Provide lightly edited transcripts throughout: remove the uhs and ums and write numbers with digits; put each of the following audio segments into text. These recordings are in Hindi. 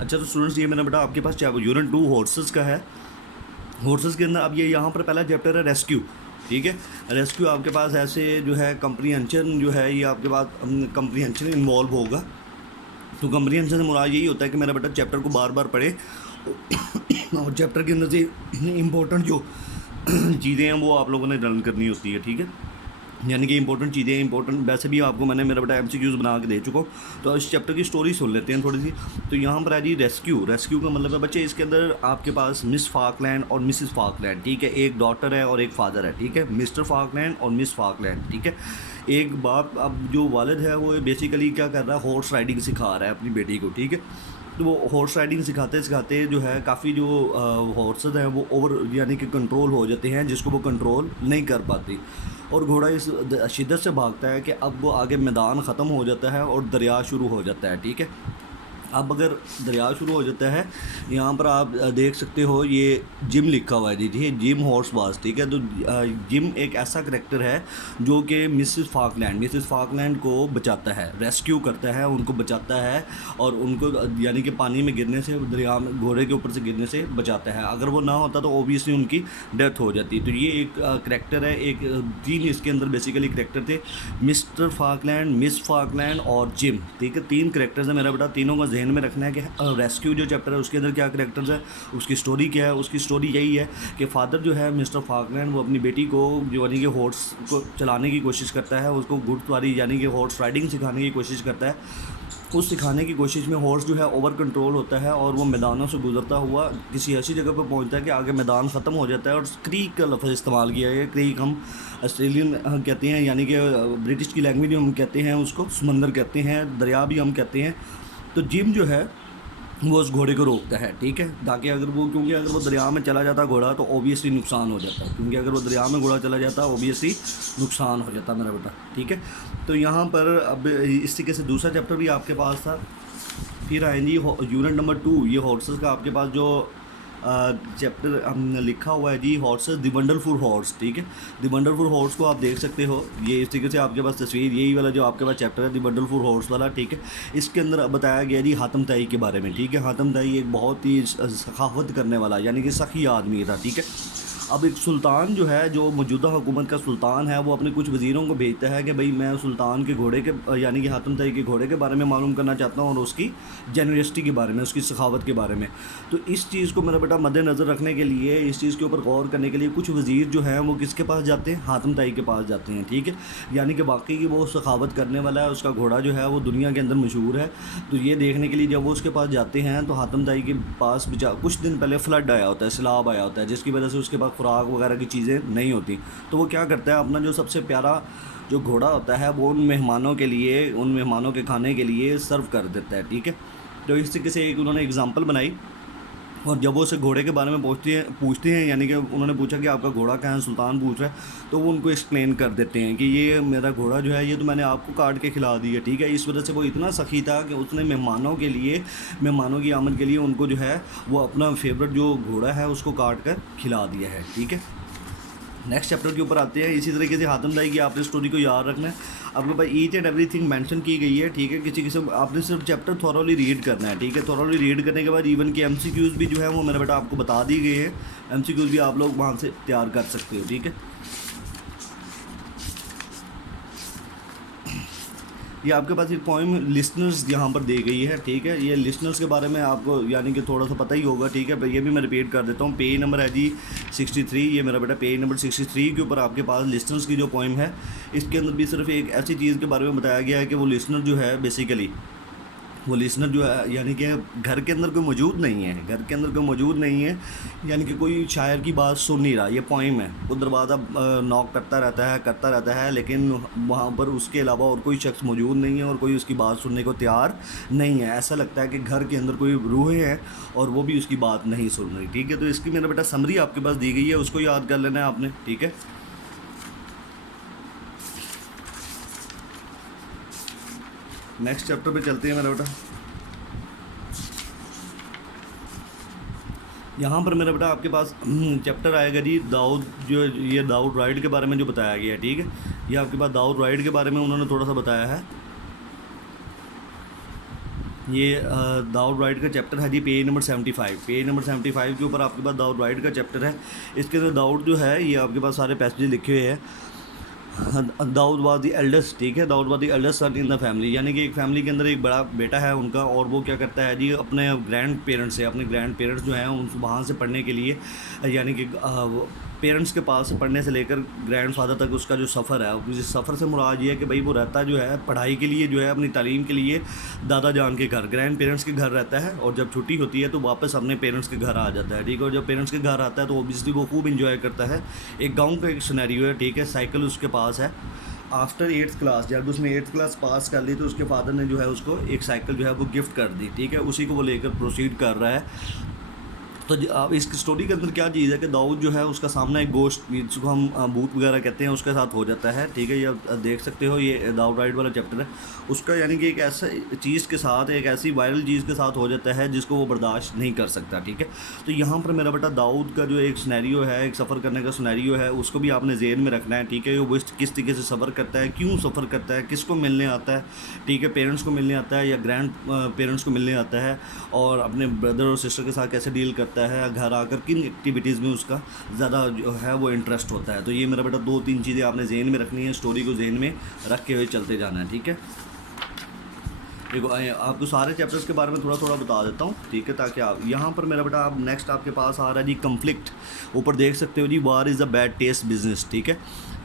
अच्छा तो स्टूडेंट्स, ये मेरा बेटा आपके पास यूनिट 2 हॉर्सेस का है। हॉर्सेस के अंदर अब ये यहाँ पर पहला चैप्टर है रेस्क्यू। ठीक है, रेस्क्यू आपके पास ऐसे जो है कंप्रीहेंशन जो है ये आपके पास कंप्रीहेंशन इन्वॉल्व होगा। तो कंप्रीहेंशन से मुराद यही होता है कि मेरा बेटा चैप्टर को बार बार पढ़े और चैप्टर के अंदर से इम्पोर्टेंट जो चीज़ें हैं वो आप लोगों ने लर्न करनी होती है। ठीक है, यानी कि इंपॉर्टेंट चीज़ें इंपॉर्टेंट, वैसे भी आपको मैंने मेरा बेटा एमसीक्यूज़ बना के दे चुका हूँ। तो इस चैप्टर की स्टोरी सुन लेते हैं थोड़ी सी। तो यहाँ पर है जी रेस्क्यू। रेस्क्यू का मतलब है बच्चे, इसके अंदर आपके पास मिस फाकलैंड और मिसिस फाकलैंड, ठीक है, एक डॉटर है और एक फादर है। ठीक है, मिस्टर फाकलैंड और मिस फाकलैंड। ठीक है, एक बाप, अब जो वालिद है वो बेसिकली क्या कर रहा है, हॉर्स राइडिंग सिखा रहा है अपनी बेटी को। ठीक है, तो वो हॉर्स राइडिंग सिखाते सिखाते जो है काफ़ी जो हॉर्सेस हैं वो ओवर यानी कि कंट्रोल हो जाते हैं, जिसको वो कंट्रोल नहीं कर पाती। और घोड़ा इस शिद्दत से भागता है कि अब वो आगे मैदान ख़त्म हो जाता है और दरिया शुरू हो जाता है। ठीक है, अब अगर दरिया शुरू हो जाता है, यहाँ पर आप देख सकते हो ये जिम लिखा हुआ है जी, ठीक है, जिम हॉर्स बास। ठीक है, तो जिम एक ऐसा करेक्टर है जो कि मिसिस फाकलैंड को बचाता है, रेस्क्यू करता है, उनको बचाता है और उनको यानी कि पानी में गिरने से, दरिया में घोड़े के ऊपर से गिरने से बचाता है। अगर वो ना होता तो ओबियसली उनकी डेथ हो जाती। तो ये एक करेक्टर है, एक 3 इसके अंदर बेसिकली करेक्टर थे, मिस्टर फाकलैंड, मिस फाकलैंड और जिम। ठीक है, 3 करेक्टर्स हैं मेरा बेटा, तीनों का ध्यान में रखना है कि रेस्क्यू जो चैप्टर है उसके अंदर क्या करेक्टर्स है, उसकी स्टोरी क्या है। उसकी स्टोरी यही है कि फादर जो है मिस्टर फाकलैंड वो अपनी बेटी को जो यानी कि हॉर्स को चलाने की कोशिश करता है, उसको घुड़सवारी यानी कि हॉर्स राइडिंग सिखाने की कोशिश करता है। उस सिखाने की कोशिश में हॉर्स जो है ओवर कंट्रोल होता है और वो मैदानों से गुजरता हुआ किसी ऐसी जगह पर पहुंचता है कि आगे मैदान ख़त्म हो जाता है। और क्रीक का लफ्ज़ इस्तेमाल किया है। क्रीक हम ऑस्ट्रेलियन कहते हैं, यानी कि ब्रिटिश की लैंग्वेज में हम कहते हैं उसको समंदर कहते हैं, दरिया भी हम कहते हैं। तो जिम जो है वो उस घोड़े को रोकता है। ठीक है, ताकि अगर वो, क्योंकि अगर वो दरिया में चला जाता घोड़ा तो ओबियसली नुकसान हो जाता है, क्योंकि अगर वो दरिया में घोड़ा चला जाता ओबियसली नुकसान हो जाता मेरा बेटा। ठीक है, तो यहाँ पर अब इस तरीके से दूसरा चैप्टर भी आपके पास था। फिर आएंगी यूनिट नंबर 2, ये हॉर्सेस का आपके पास जो चैप्टर हमने लिखा हुआ है जी, हॉर्सेस द वंडरफुल हॉर्स। ठीक है, द वंडरफुल हॉर्स को आप देख सकते हो, ये इस तरीके से आपके पास तस्वीर, यही वाला जो आपके पास चैप्टर है द वंडरफुल हॉर्स वाला। ठीक है, इसके अंदर बताया गया जी हातम ताई के बारे में। ठीक है, हातम ताई एक बहुत ही सखावत करने वाला यानी कि सखी आदमी था। ठीक है, अब एक सुल्तान जो है, जो मौजूदा हुकूमत का सुल्तान है, वो अपने कुछ वज़ीरों को भेजता है कि भाई मैं सुल्तान के घोड़े के यानी कि हातम ताई के घोड़े के बारे में मालूम करना चाहता हूँ और उसकी जेनरसिटी के बारे में, उसकी सखावत के बारे में। तो इस चीज़ को मेरा बेटा मद्देनज़र रखने के लिए, इस चीज़ के ऊपर गौर करने के लिए कुछ वज़ीर जो हैं वो किसके पास जाते हैं, हातम ताई के पास जाते हैं। ठीक है, यानी कि वाकई की वो सखावत करने वाला है, उसका घोड़ा जो है वो दुनिया के अंदर मशहूर है। तो ये देखने के लिए जब वो उसके पास जाते हैं तो हातम ताई के पास कुछ दिन पहले फ्लड आया होता है, सैलाब आया होता है, जिसकी वजह से उसके पास खुराक वगैरह की चीज़ें नहीं होती। तो वो क्या करता है, अपना जो सबसे प्यारा जो घोड़ा होता है वो उन मेहमानों के लिए, उन मेहमानों के खाने के लिए सर्व कर देता है। ठीक है, तो इस तरीके से एक उन्होंने एग्जांपल बनाई। और जब वो उसे घोड़े के बारे में पूछते हैं यानी कि उन्होंने पूछा कि आपका घोड़ा कहाँ है, सुल्तान पूछ रहा है, तो वो उनको एक्सप्लेन कर देते हैं कि ये मेरा घोड़ा जो है ये तो मैंने आपको काट के खिला दिया। ठीक है, इस वजह से वो इतना सखी था कि उसने मेहमानों के लिए, मेहमानों की आमद के लिए उनको जो है वो अपना फेवरेट जो घोड़ा है उसको काट कर खिला दिया है। ठीक है, नेक्स्ट चैप्टर के ऊपर आते हैं। इसी तरीके से हातम ताई की आपने स्टोरी को याद रखना है। आपके पास ईच एंड एवरीथिंग मेंशन की गई है। ठीक है, किसी किस्म आपने सिर्फ चैप्टर थॉरोली रीड करना है। ठीक है, थॉरोली रीड करने के बाद इवन के एमसीक्यूज़ भी जो है वो मेरा बेटा आपको बता दी गई है। एमसीक्यूज़ भी आप लोग वहाँ से तैयार कर सकते हो। ठीक है, ये आपके पास एक पोइम लिसनर्स यहाँ पर दी गई है। ठीक है, ये लिसनर्स के बारे में आपको यानी कि थोड़ा सा पता ही होगा। ठीक है, ये भी मैं रिपीट कर देता हूँ। पेज नंबर है जी 63, ये मेरा बेटा पेज नंबर 63 के ऊपर आपके पास लिसनर्स की जो पोइम है, इसके अंदर भी सिर्फ एक ऐसी चीज़ के बारे में बताया गया है कि वो लिसनर जो है बेसिकली, वो लिसनर जो है यानी कि घर के अंदर कोई मौजूद नहीं है, घर के अंदर कोई मौजूद नहीं है, यानी कि कोई शायर की बात सुन नहीं रहा। ये पोइम है, वो दरवाज़ा नॉक करता रहता है लेकिन वहाँ पर उसके अलावा और कोई शख्स मौजूद नहीं है और कोई उसकी बात सुनने को तैयार नहीं है। ऐसा लगता है कि घर के अंदर कोई रूहें हैं और वो भी उसकी बात नहीं सुन रही। ठीक है, तो इसकी मेरा बेटा समरी आपके पास दी गई है, उसको याद कर लेना है आपने। ठीक है, नेक्स्ट चैप्टर पे चलते हैं मेरा बेटा। यहाँ पर मेरा बेटा आपके पास चैप्टर आएगा जी दाऊद, जो ये दाऊद राइड के बारे में जो बताया गया है। ठीक है, ये आपके पास दाऊद राइड के बारे में उन्होंने थोड़ा सा बताया है। ये दाऊद राइड का चैप्टर है जी, पेज नंबर 75। पेज नंबर 75 के ऊपर आपके पास दाऊद राइड का चैप्टर है। इसके अंदर दाऊद जो है ये आपके पास सारे पैसेज लिखे हुए हैं। दाऊद वाज द एल्डेस्ट, ठीक है, Dawood was the eldest son in the family, यानी कि एक फैमिली के अंदर एक बड़ा बेटा है उनका, और वो क्या करता है जी, अपने ग्रैंड पेरेंट्स से, अपने ग्रैंड पेरेंट्स जो हैं उन वहाँ से पढ़ने के लिए, यानी कि पेरेंट्स के पास पढ़ने से लेकर ग्रैंड फादर तक उसका जो सफ़र है, उस सफ़र से मुराद ये है कि भाई वो रहता जो है पढ़ाई के लिए, जो है अपनी तालीम के लिए दादा जान के घर, ग्रैंड पेरेंट्स के घर रहता है, और जब छुट्टी होती है तो वापस अपने पेरेंट्स के घर आ जाता है, ठीक है। और जब पेरेंट्स के घर आता है तो ओबियसली वो खूब इंजॉय करता है। एक गाँव का एक सिनेरियो है, ठीक है, साइकिल उसके पास है। आफ्टर 8th क्लास, जब उसने 8th क्लास पास कर ली तो उसके फादर ने जो है उसको एक साइकिल जो है वो गिफ्ट कर दी, ठीक है। उसी को वो लेकर प्रोसीड कर रहा है। तो अब इस स्टोरी के अंदर क्या चीज़ है कि दाऊद जो है उसका सामना एक गोश्त, जिसको हम भूत वगैरह कहते हैं, उसके साथ हो जाता है, ठीक है। ये देख सकते हो, ये दाऊद राइड वाला चैप्टर है उसका, यानी कि एक ऐसा चीज़ के साथ, एक ऐसी वायरल चीज़ के साथ हो जाता है जिसको वो बर्दाश्त नहीं कर सकता, ठीक है। तो यहाँ पर मेरा बेटा दाऊद का जो एक सिनेरियो है, एक सफ़र करने का सिनेरियो है, उसको भी आपने ज़हन में रखना है, ठीक है। वो किस तरीके से सफ़र करता है, क्यों सफ़र करता है, किसको मिलने आता है, ठीक है, पेरेंट्स को मिलने आता है या ग्रैंड पेरेंट्स को मिलने आता है, और अपने ब्रदर और सिस्टर के साथ कैसे डील करता है, घर आकर किन एक्टिविटीज़ में उसका ज़्यादा जो है वो इंटरेस्ट होता है। तो ये मेरा बेटा 2-3 चीज़ें आपने जहन में रखनी है, स्टोरी को जहन में रख के हुए चलते जाना है, ठीक है। देखो आपको सारे चैप्टर्स के बारे में थोड़ा थोड़ा बता देता हूँ, ठीक है, ताकि आप यहाँ पर मेरा बेटा आप नेक्स्ट आपके पास आ रहा है जी कन्फ्लिक्ट। ऊपर देख सकते हो जी, war is a bad test business, ठीक है।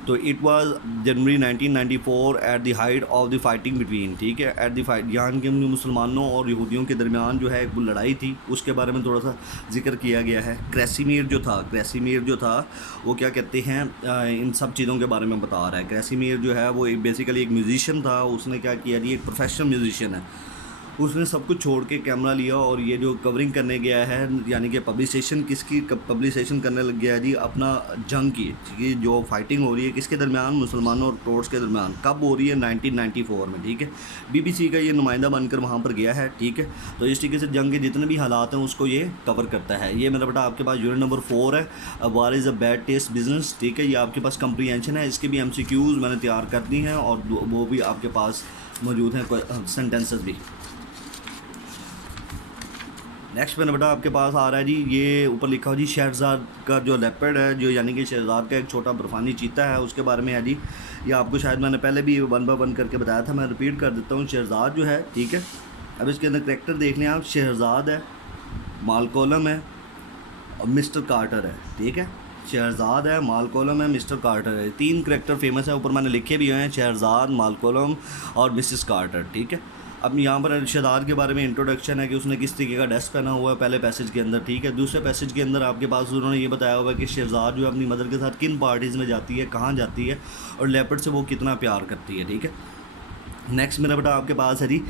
तो it was January 1994 at the height of the fighting between, ठीक है, एट द फाइट, यहाँ के मुसलमानों और यहूदियों के दरमियान जो है एक लड़ाई थी, उसके बारे में थोड़ा सा जिक्र किया गया है। क्रेसिमीर जो था वो क्या कहते हैं, इन सब चीज़ों के बारे में बता रहा है। क्रेसिमीर जो है वो बेसिकली एक म्यूजिशियन था। उसने क्या किया जी, एक प्रोफेशनल म्यूजिशियन है, उसने सब कुछ छोड़ के कैमरा लिया और ये जो कवरिंग करने गया है, यानी कि पब्लिसेशन करने लग गया है जी अपना जंग की, ठीक है, जो फाइटिंग हो रही है किसके दरमियान, मुसलमानों और टोर्स के दरमियान। कब हो रही है, 1994 में, ठीक है। BBC का ये नुमाइंदा बनकर वहाँ पर गया है, ठीक है। तो इस तरीके से जंग के जितने भी हालात हैं उसको ये कवर करता है। ये मेरा बेटा आपके पास यूनिट नंबर 4 है, war is a bad test business, ठीक है। ये आपके पास कंप्रीहेंशन है, इसके भी MCQs मैंने तैयार कर दी हैं और वो भी आपके पास मौजूद हैं, सेंटेंसेस भी। नेक्स्ट मेरा बेटा आपके पास आ रहा है जी, ये ऊपर लिखा हो जी, शहरज़ाद का जो लेपर्ड है, जो यानी कि शहरज़ाद का एक छोटा बर्फ़ानी चीता है, उसके बारे में है जी। ये आपको शायद मैंने पहले भी 1 बाय 1 करके बताया था, मैं रिपीट कर देता हूँ। शहरज़ाद जो है, ठीक है, अब इसके अंदर करैक्टर देख लें आप, शहरज़ाद है, मालकोलम है और मिस्टर कार्टर है, ठीक है। शहरज़ाद है, मालकोलम है, मिस्टर कार्टर है, 3 करैक्टर फेमस है, ऊपर मैंने लिखे भी हुए हैं, शहरज़ाद, मालकोलम और मिसिस कार्टर, ठीक है। अब यहाँ पर शहजाद के बारे में इंट्रोडक्शन है कि उसने किस तरीके का ड्रेस पहना हुआ है पहले पैसेज के अंदर, ठीक है। दूसरे पैसेज के अंदर आपके पास उन्होंने ये बताया हुआ है कि शहजाद जो है अपनी मदर के साथ किन पार्टीज़ में जाती है, कहाँ जाती है, और लेपर्ड से वो कितना प्यार करती है, ठीक है। नेक्स्ट मेरा बेटा आपके पास है जी,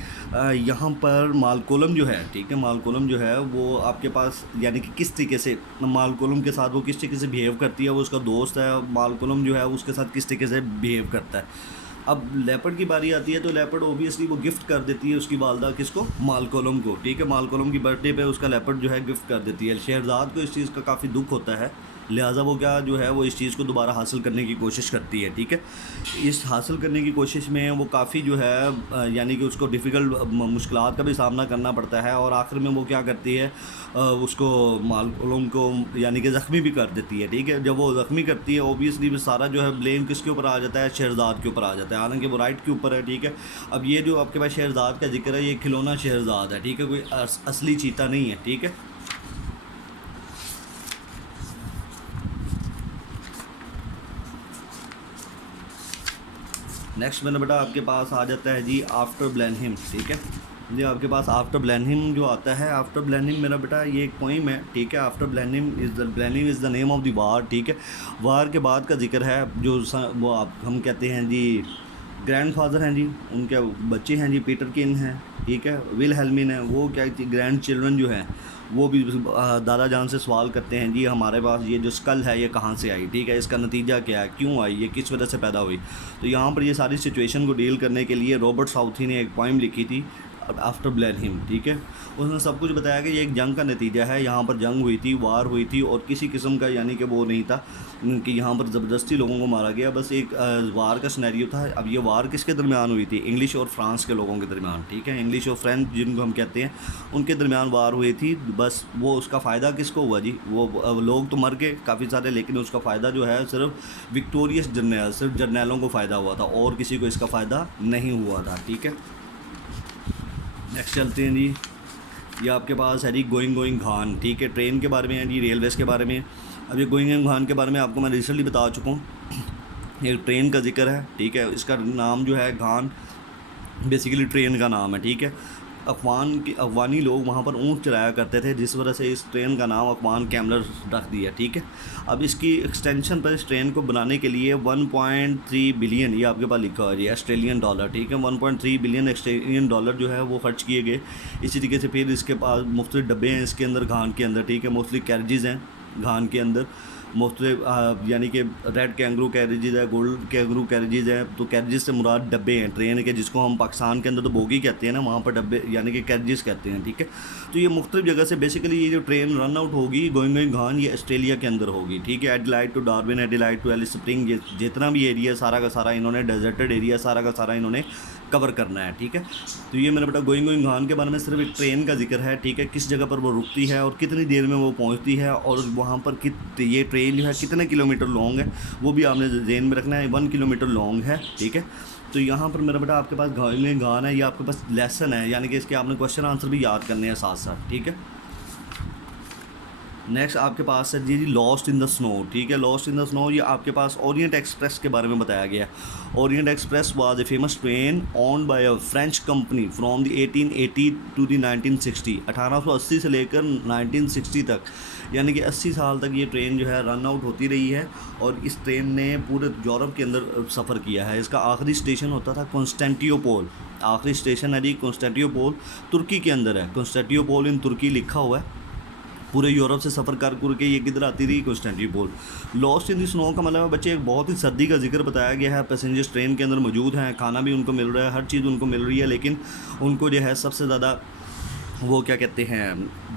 यहाँ पर मालकोलम जो है, ठीक है, मालकोलम जो है वो आपके पास, यानी कि किस तरीके से मालकोलम के साथ वो किस तरीके से बिहेव करती है, वो उसका दोस्त है, मालकोलम जो है उसके साथ किस तरीके से बिहेव करता है। अब लेपर्ड की बारी आती है तो लेपर्ड ओबियसली वो गिफ्ट कर देती है उसकी वालदा किसको, मालकोलम को, ठीक है। मालकोलम की बर्थडे पे उसका लेपर्ड जो है गिफ्ट कर देती है। शहरज़ाद को इस चीज़ का काफ़ी दुख होता है, लिहाजा वो क्या जो है वो इस चीज़ को दोबारा हासिल करने की कोशिश करती है, ठीक है। इस हासिल करने की कोशिश में वो काफ़ी जो है यानी कि उसको डिफ़िकल्ट मुश्किलात का भी सामना करना पड़ता है, और आखिर में वो क्या करती है, उसको मालकोलम को यानी कि ज़ख्मी भी कर देती है, ठीक है। जब वो ज़ख्मी करती है ओबियसली सारा जो है ब्लेम किसके ऊपर आ जाता है, शहरज़ाद के ऊपर आ जाता है, हालांकि वो राइट के ऊपर है, ठीक है। अब ये जो आपके पास शहरज़ाद का जिक्र है, ये खिलौना शहरज़ाद है, ठीक है, कोई असली चीता नहीं है, ठीक है। नेक्स्ट मेरा बेटा आपके पास आ जाता है जी आफ्टर ब्लेनहिम, ठीक है। जी आपके पास आफ्टर ब्लेनहिम जो आता है, आफ्टर ब्लेनहिम मेरा बेटा ये एक पोइम है, ठीक है। After Blenheim is the name of the war, ठीक है। वार के बाद का जिक्र है, जो वो हम कहते हैं जी ग्रैंडफादर हैं जी, उनके बच्चे हैं जी, पीटर किन हैं, ठीक है, विल हेल्मिन है, वो क्या ग्रैंड चिल्ड्रन जो हैं वो भी दादा जान से सवाल करते हैं जी हमारे पास ये जो स्कल है ये कहाँ से आई, ठीक है, इसका नतीजा क्या है, क्यों आई, ये किस वजह से पैदा हुई। तो यहाँ पर ये सारी सिचुएशन को डील करने के लिए रॉबर्ट साउथी ने एक पोइम लिखी थी, आफ्टर ब्लेनहिम, ठीक है। उसने सब कुछ बताया कि ये एक जंग का नतीजा है, यहाँ पर जंग हुई थी, वार हुई थी, और किसी किस्म का यानी कि वो नहीं था कि यहाँ पर ज़बरदस्ती लोगों को मारा गया, बस एक वार का सिनेरियो था। अब ये वार किसके दरमियान हुई थी? इंग्लिश और फ्रांस के लोगों के दरमियान, ठीक है। इंग्लिश और फ्रेंच जिनको हम कहते हैं, उनके दरमियान वार हुई थी। बस वो उसका फ़ायदा किसको हुआ जी? वो लोग तो मर गए काफ़ी सारे, लेकिन उसका फ़ायदा जो है सिर्फ विक्टोरियस जर्नल, सिर्फ जर्नैलों को फ़ायदा हुआ था और किसी को इसका फ़ायदा नहीं हुआ था, ठीक है। नेक्स्ट चलते हैं जी। ये आपके पास है जी गोइंग घान, ठीक है। ट्रेन के बारे में है जी, रेलवेज़ के बारे में। अब ये गोइंग घान के बारे में आपको मैं रिसेंटली बता चुका हूँ। एक ट्रेन का जिक्र है, ठीक है। इसका नाम जो है घान बेसिकली ट्रेन का नाम है, ठीक है। अफगानी लोग वहाँ पर ऊँट चलाया करते थे, जिस वजह से इस ट्रेन का नाम अफगान कैमलर रख दिया, ठीक है। अब इसकी एक्सटेंशन पर इस ट्रेन को बनाने के लिए 1.3 बिलियन, ये आपके पास लिखा हुआ है जी, ऑस्ट्रेलियन डॉलर, ठीक है। 1.3 बिलियन ऑस्ट्रेलियन डॉलर जो है वो खर्च किए गए। इसी तरीके से फिर इसके पास मुख्तलिफ डब्बे हैं इसके अंदर, घान के अंदर, ठीक है। मोस्टली कैरेजेज़ हैं घान के अंदर, मुख्तलिफ यानी कि रेड कैंगरू कैरेजेज़ है, गोल्ड कैंगरू कैरेजेज़ है। तो कैरेजेज़ से मुराद डब्बे हैं ट्रेन के, जिसको हम पाकिस्तान के अंदर तो बोगी कहते हैं ना, वहाँ पर डब्बे यानी कि कैरेजेज़ कहते हैं, ठीक है। तो ये मुख्तलिफ जगह से बेसिकली ये जो ट्रेन रन आउट होगी गोइंग घान, ये ऑस्ट्रेलिया के अंदर होगी, ठीक है। Adelaide to Darwin, Adelaide to Alice Spring, ये जितना भी एरिया सारा का सारा इन्होंने, डेजर्टेड एरिया सारा का सारा इन्होंने कवर करना है, ठीक है। तो ये मेरा बेटा गोइंग घान के बारे में सिर्फ एक ट्रेन का जिक्र है, ठीक है। किस जगह पर वो रुकती है और कितनी देर में वो पहुंचती है, और वहाँ पर ये ट्रेन जो है कितने किलोमीटर लॉन्ग है, वो भी आपने ज़हन में रखना है। 1 किलोमीटर लॉन्ग है, ठीक है। तो यहाँ पर मेरा बेटा आपके पास गोइंग घान है, ये आपके पास लेसन है, यानी कि इसके आपने क्वेश्चन आंसर भी याद करने हैं साथ साथ, ठीक है। नेक्स्ट आपके पास है जी लॉस्ट इन द स्नो, ठीक है। लॉस्ट इन द स्नो, ये आपके पास ओरिएंट एक्सप्रेस के बारे में बताया गया है। Orient Express was a famous train owned by a French company from the 1880 to the 1960, 1880 से लेकर 1960 तक, यानी कि 80 साल तक ये ट्रेन जो है रन आउट होती रही है। और इस ट्रेन ने पूरे यूरोप के अंदर सफ़र किया है। इसका आखिरी स्टेशन होता था कॉन्स्टेंटिनोपल, आखिरी स्टेशन है जी कॉन्स्टेंटिनोपल, तुर्की के अंदर है। कॉन्स्टेंटिनोपल इन तुर्की लिखा हुआ है। पूरे यूरोप से सफ़र कर के ये किधर आती रही? Constantinople. Lost in the snow का मतलब है बच्चे एक बहुत ही सर्दी का जिक्र बताया गया है। पैसेंजर्स ट्रेन के अंदर मौजूद हैं, खाना भी उनको मिल रहा है, हर चीज़ उनको मिल रही है, लेकिन उनको जो है सबसे ज़्यादा वो क्या कहते हैं,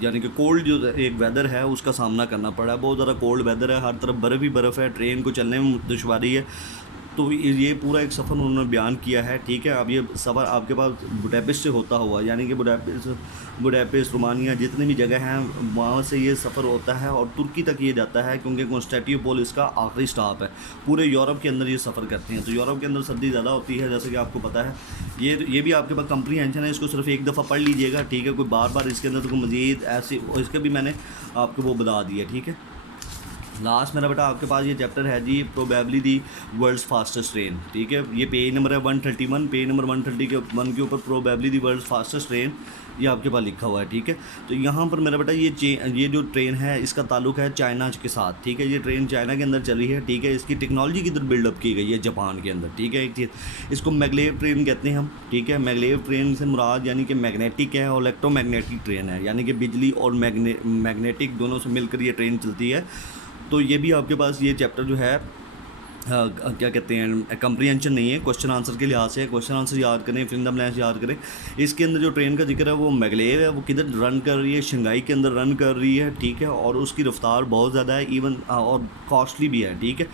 यानी कि कोल्ड जो एक वेदर है उसका सामना करना पड़ा है। बहुत ज़्यादा कोल्ड वेदर है, हर तरफ बर्फ़ ही बर्फ़ है, ट्रेन को चलने में दुश्वारी है। तो ये पूरा एक सफ़र उन्होंने बयान किया है, ठीक है। अब ये सफ़र आपके पास बुडापेस्ट से होता हुआ, यानी कि बुडापेस्ट रोमानिया जितनी भी जगह हैं वहाँ से ये सफ़र होता है और तुर्की तक ये जाता है, क्योंकि कॉन्स्टेंटिनोपल इसका आखिरी स्टॉप है। पूरे यूरोप के अंदर ये सफ़र करते हैं। तो यूरोप के अंदर सर्दी ज़्यादा होती है, जैसे कि आपको पता है। ये भी आपके पास कंप्रीहेंशन है, इसको सिर्फ एक दफ़ा पढ़ लीजिएगा, ठीक है। कोई बार बार इसके अंदर तो मज़ीद ऐसे इसके भी मैंने आपको वो बता दिया, ठीक है। लास्ट मेरा बेटा आपके पास ये चैप्टर है जी probably the world's fastest train, ठीक है। ये पेज नंबर है 131, पेज नंबर 131 के ऊपर probably the world's fastest train ये आपके पास लिखा हुआ है, ठीक है। तो यहाँ पर मेरा बेटा ये जो ट्रेन है इसका ताल्लुक है चाइना के साथ, ठीक है। ये ट्रेन चाइना के अंदर चली है, ठीक है। इसकी टेक्नोलॉजी किधर बिल्डअप की गई है? जापान के अंदर, ठीक है। एक चीज़ इसको मैगलेव ट्रेन कहते हैं हम, ठीक है। मैगलेव ट्रेन से मुराद यानी कि मैग्नेटिक है और इलेक्ट्रोमैग्नेटिक ट्रेन है, यानी कि बिजली और मैग्नेटिक दोनों से मिलकर ये ट्रेन चलती है। तो ये भी आपके पास ये चैप्टर जो है क्या कहते हैं कंप्रीहेंशन नहीं है, क्वेश्चन आंसर के लिहाज से क्वेश्चन आंसर याद करें, फिर द ब्लैंक्स याद करें। इसके अंदर जो ट्रेन का जिक्र है वो मैगलेव है, वो किधर रन कर रही है? शंघाई के अंदर रन कर रही है, ठीक है। और उसकी रफ्तार बहुत ज़्यादा है, इवन और कॉस्टली भी है, ठीक है।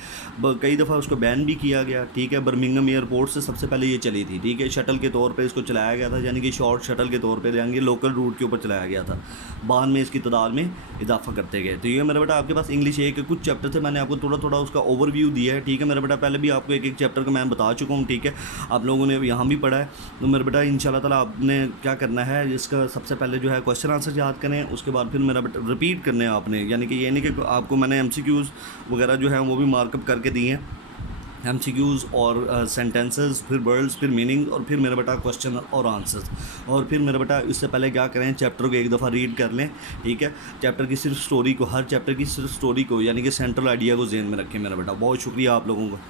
कई दफ़ा उसको बैन भी किया गया, ठीक है। बर्मिंघम एयरपोर्ट से सबसे पहले ये चली थी, ठीक है। शटल के तौर पर इसको चलाया गया था, यानी कि शॉर्ट शटल के तौर पर, यानी कि लोकल रूट के ऊपर चलाया गया था। बाद में इसकी तादाद में इजाफा करते गए। तो ये मेरा बेटा आपके पास इंग्लिश एक कुछ चैप्टर थे, मैंने आपको थोड़ा थोड़ा उसका ओवरव्यू दिया है, ठीक है। मेरा बेटा पहले भी आपको एक चैप्टर का मैं बता चुका हूँ, ठीक है। आप लोगों ने यहाँ भी पढ़ा है। तो मेरा बेटा इंशाल्लाह ताला आपने क्या करना है, इसका सबसे पहले जो है क्वेश्चन आंसर याद करें, उसके बाद फिर मेरा बेटा रिपीट करने हैं आपने, यानी कि ये नहीं कि आपको मैंने MCQs वगैरह जो है वो भी मार्कअप करके दिए हैं, MCQs और सेंटेंसेस, फिर वर्ड्स, फिर मीनिंग, और फिर मेरा बेटा क्वेश्चन और आंसर्स। और फिर मेरा बेटा इससे पहले क्या करें, चैप्टर को एक दफ़ा रीड कर लें, ठीक है। चैप्टर की सिर्फ स्टोरी को, हर चैप्टर की सिर्फ स्टोरी को, यानी कि सेंट्रल आइडिया को ज़हन में रखें मेरा बेटा। बहुत शुक्रिया आप लोगों का।